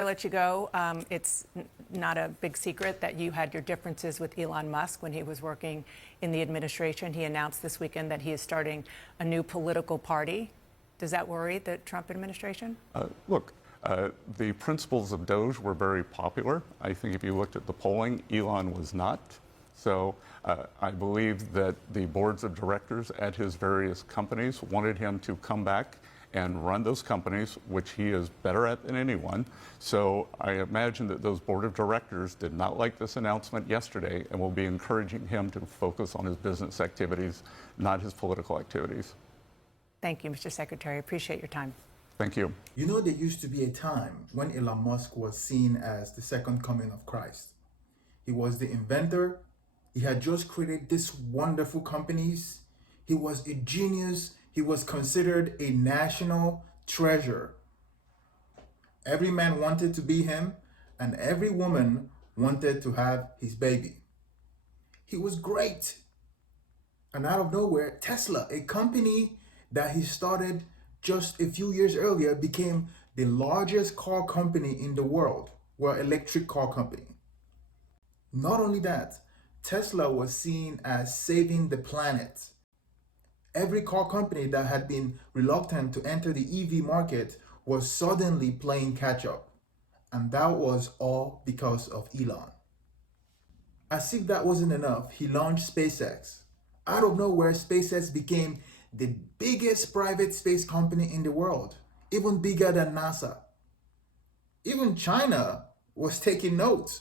I let you go. It's not a big secret that you had your differences with Elon Musk when he was working in the administration. He announced this weekend that he is starting a new political party. Does that worry the Trump administration? Look, the principles of Doge were very popular. I think if you looked at the polling, Elon was not. So I believe that the boards of directors at his various companies wanted him to come back and run those companies, which he is better at than anyone. So I imagine that those board of directors did not like this announcement yesterday and will be encouraging him to focus on his business activities, not his political activities. Thank you, Mr. Secretary. Appreciate your time. Thank you. You know, there used to be a time when Elon Musk was seen as the second coming of Christ. He was the inventor. He had just created these wonderful companies. He was a genius. He was considered a national treasure. Every man wanted to be him, and every woman wanted to have his baby. He was great. And out of nowhere, Tesla, a company that he started just a few years earlier, became the largest car company in the world, well, electric car company. Not only that, Tesla was seen as saving the planet. Every car company that had been reluctant to enter the EV market was suddenly playing catch up. And that was all because of Elon. As if that wasn't enough, he launched SpaceX. Out of nowhere, SpaceX became the biggest private space company in the world, even bigger than NASA. Even China was taking notes.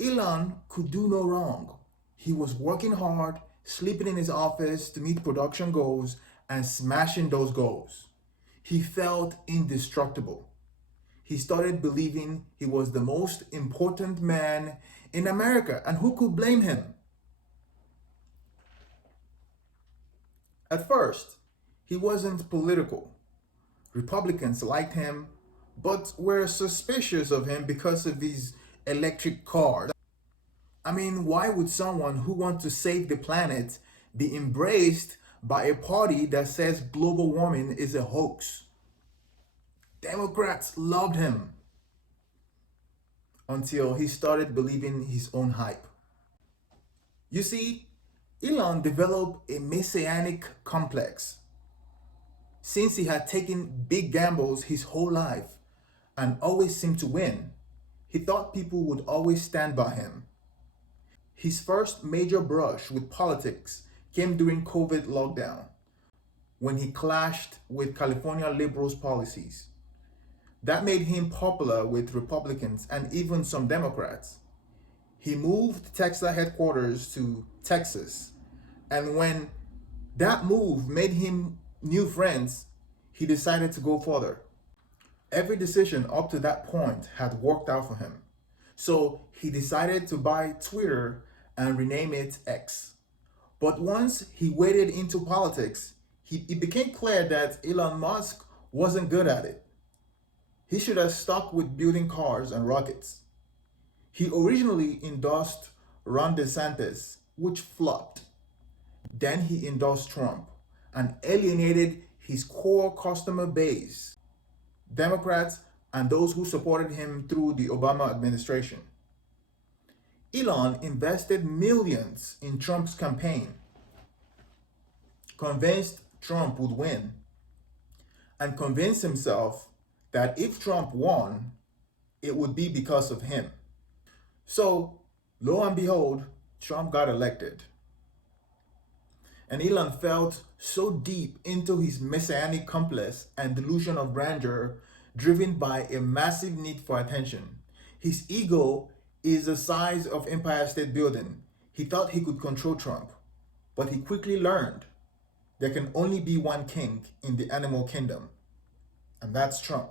Elon could do no wrong. He was working hard, sleeping in his office to meet production goals and smashing those goals. He felt indestructible. He started believing he was the most important man in America, and who could blame him? At first, he wasn't political. Republicans liked him, but were suspicious of him because of his electric car. I mean, why would someone who wants to save the planet be embraced by a party that says global warming is a hoax? Democrats loved him until he started believing his own hype. You see, Elon developed a messianic complex. Since he had taken big gambles his whole life and always seemed to win, he thought people would always stand by him. His first major brush with politics came during COVID lockdown, when he clashed with California liberals' policies. That made him popular with Republicans and even some Democrats. He moved Tesla headquarters to Texas, and when that move made him new friends, he decided to go further. Every decision up to that point had worked out for him. So he decided to buy Twitter and rename it X. But once he waded into politics, it became clear that Elon Musk wasn't good at it. He should have stuck with building cars and rockets. He originally endorsed Ron DeSantis, which flopped. Then he endorsed Trump and alienated his core customer base, Democrats and those who supported him through the Obama administration. Elon invested millions in Trump's campaign, convinced Trump would win, and convinced himself that if Trump won, it would be because of him. So, lo and behold, Trump got elected. And Elon felt so deep into his messianic complex and delusion of grandeur, driven by a massive need for attention. His ego is the size of Empire State Building. He thought he could control Trump, but he quickly learned there can only be one king in the animal kingdom, and that's Trump.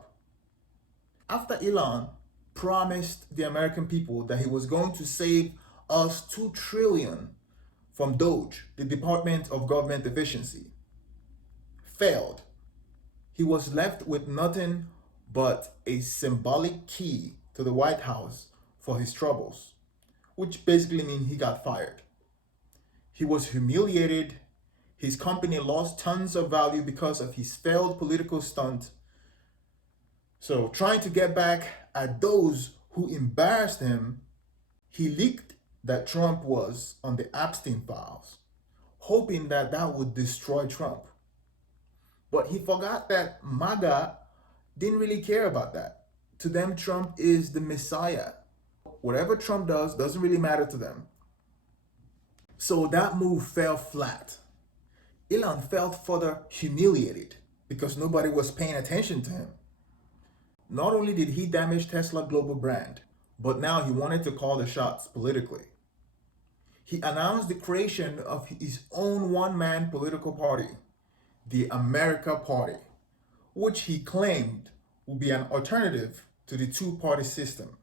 After Elon promised the American people that he was going to save us $2 trillion from Doge, the Department of Government Efficiency, failed, he was left with nothing but a symbolic key to the White House for his troubles, which basically means he got fired. He was humiliated. His company lost tons of value because of his failed political stunt. So trying to get back at those who embarrassed him. He leaked that Trump was on the Epstein files, hoping that that would destroy Trump. But he forgot that MAGA didn't really care about that. To them, Trump is the Messiah. Whatever Trump does doesn't really matter to them. So that move fell flat. Elon felt further humiliated because nobody was paying attention to him. Not only did he damage Tesla global brand, but now he wanted to call the shots politically. He announced the creation of his own one-man political party, the America Party, which he claimed would be an alternative to the two-party system.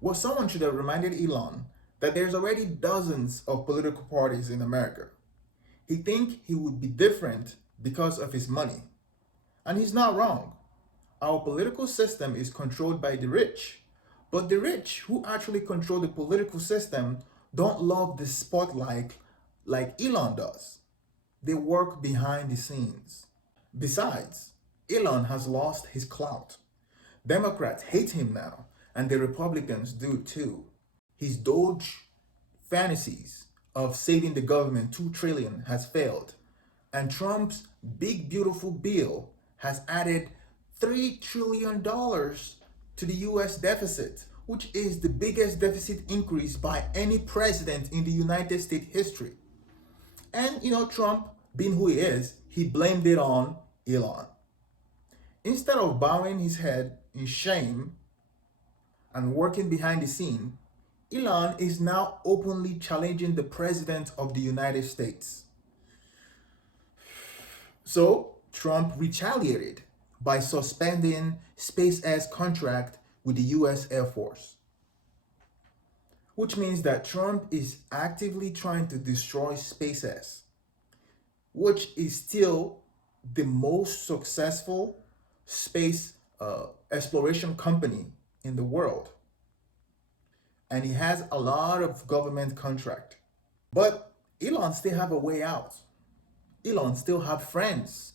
Well, someone should have reminded Elon that there's already dozens of political parties in America. He thinks he would be different because of his money. And he's not wrong. Our political system is controlled by the rich. But the rich who actually control the political system don't love the spotlight like Elon does. They work behind the scenes. Besides, Elon has lost his clout. Democrats hate him now, and the Republicans do too. His Doge fantasies of saving the government $2 trillion has failed, and Trump's big beautiful bill has added $3 trillion to the US deficit, which is the biggest deficit increase by any president in the United States history. And Trump, being who he is, he blamed it on Elon. Instead of bowing his head in shame and working behind the scene, Elon is now openly challenging the President of the United States. So Trump retaliated by suspending SpaceX contract with the US Air Force, which means that Trump is actively trying to destroy SpaceX, which is still the most successful space exploration company in the world. And he has a lot of government contract. But Elon still have a way out. Elon still have friends.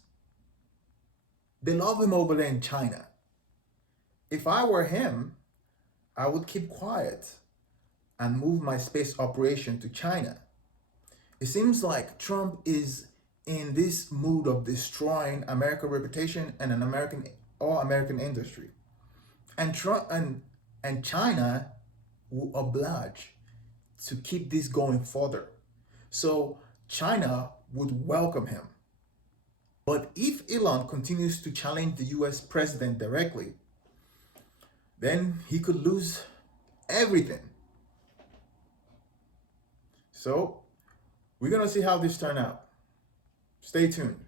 They love him over there in China. If I were him, I would keep quiet and move my space operation to China. It seems like Trump is in this mood of destroying America's reputation and an American industry. And Trump and China will oblige to keep this going further. So China would welcome him. But if Elon continues to challenge the US president directly, then he could lose everything. So we're going to see how this turns out. Stay tuned.